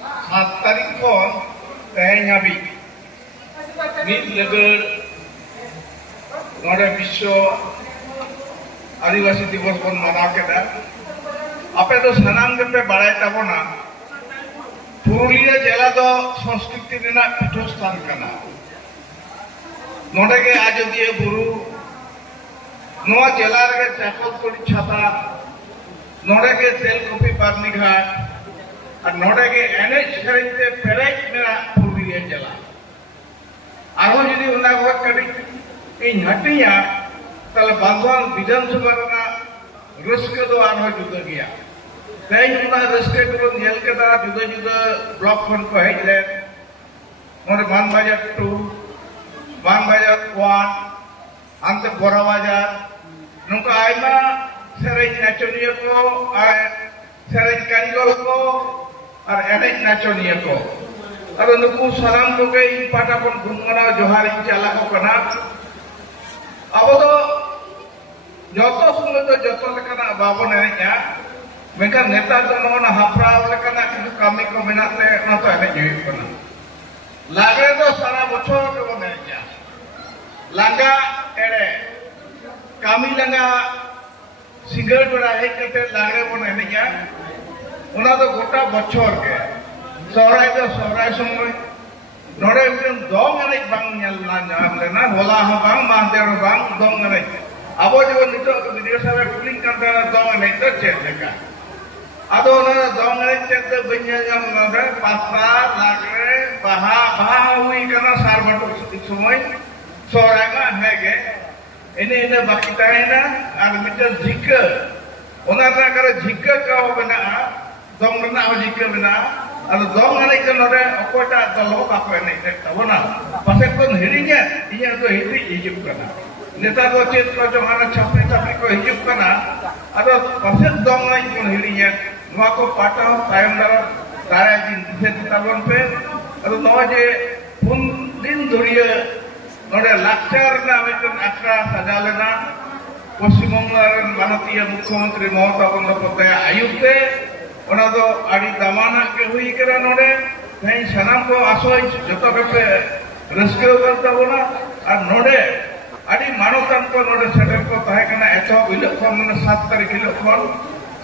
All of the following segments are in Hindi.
7 तारीख खन तेहें हाबी नीत लगड़ नोडे विश्व आदिवासी दिवस बन मनाव केदा आपे तो सानाम गेपे बाड़ाय ताबोना पुरुलिया जिला दो संस्कृति रेना पीठस्थान कना नोडे के आजोदिया बुरु नोआ जिला रे चाकलतोड़ी छाता नोडे के तेलकुपी पारनी घाट और नोडे के एनेज सेरेंते पेरेज मेरा पुरुलिया जिला आरो जदि उना को कड़ी इन हटिया तले बांधवान विधानसभा रेना रस्के दो आरो जुदा गया तेज उना रस्के को नेल के दा जुदा जुदा ब्लॉक खन को हेजले नोडे मानबाजार 2 मानबाजार 1 अंत बोरा बाजार नुका आइमा सेरेज नाचनिया को सेरेज कारीगर को और एनेज नाचनिया को और नुकु साराम को के पाटा को गुमना जोहार इन चाला को कना अब तो जतो सुनो तो जतो लेकना बाबन एनेजा मेका नेता तो नोना हाफरा लेकना किन्तु कामी को मेनाते न तो एनेज हुई कना लागे तो सारा बछर के बन एनेजा लांगा एड़े कामी लांगा सिंगर बड़ा है कते लागे बन एनेजा उना तो गोटा बछर के सोहराय समय नोड़े दंग एनेज बांग नाम लेना होला हो बांग माहदेर बांग दंग एनेज अब जो नितो वीडियो सारे कुलिंग करता दंग एनेज तो चेक लेका आदो ना दंग एनेज चेक तो बन्या जाम नोड़े पात्रा लागरे बाहा हुई करना सारबटो समय सोहराय मा हेगे इने बाकी ताहेना और मिटन झिक्का ओना ता करे झिक्का का बना दंग रना हो झिक्का बना और दंग एनेज तो नोड़े अकोटा दलो बाको एनेज तबना पासे को हिरिंगे इया तो हिरि हिजुब कना नेता को चेत को जमाना छपरी को हिजुब कना अदो पासे दंग एनेज को हिरिंगे नोआ को पाटा तायम दारा दिन दिसे ताबन पे अदो नोआ जे पुन दिन धरिया नोड़े लाचार ना मिटन आखड़ा सजा लेना पश्चिम बंगाल माननीय मुख्यमंत्री ममता बंदोपाध्याय आयुते ओना दो आड़ी दामाना के हुई करा नोड़े तेज सानाम को आसोय जतो के रस्के करता बोना और नोड़े आड़ी मानवतान को नोड़े सेटर को ताहे कना एतो बिलो खन माने 7 तारीख हिलो खन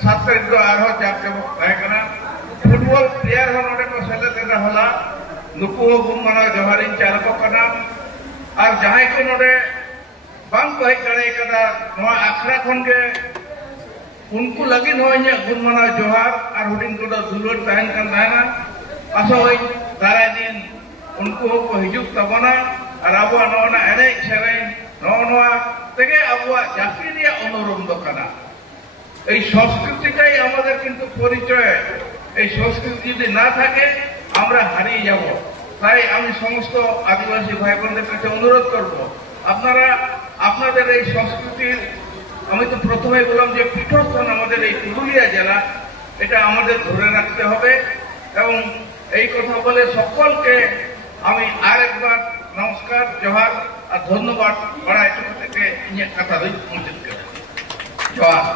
7 तारीख दो आरो जाक के ताहे कना फुटबॉल प्लेयर हो नोड़े को सेले तेना होला नुकु गुम माना जोहारिन चालको कना और जहां को नोड़े बांग को हेज दाड़े कदा नोआ आखड़ा खन के उनको लगिन हो इन्या गुण माना जोहार और हुडिंग को दुलर ताहन kan ताहना आसोय दाराय दिन उनको को हिजुक तबना और आबो नोना एने सेरे नोआ तेगे आबो जाति रिया अनुरम दो कना এই সংস্কৃতিটাই আমাদের কিন্তু পরিচয় এই সংস্কৃতি যদি না থাকে আমরা হারিয়ে যাব তাই আমি সমস্ত আদিবাসী ভাই বোনদের কাছে অনুরোধ করব আপনারা আপনাদের এই সংস্কৃতির আমি তো প্রথমে বললাম যে পীঠস্থান আমাদের এই পুরুলিয়া জেলা এটা আমাদের ধরে রাখতে হবে এবং এই কথা বলে সকলকে আমি আরেকবার নমস্কার জোহার আর ধন্যবাদ বাড়াই থেকে ইয়ে কথা মুজিদ করে জোহার।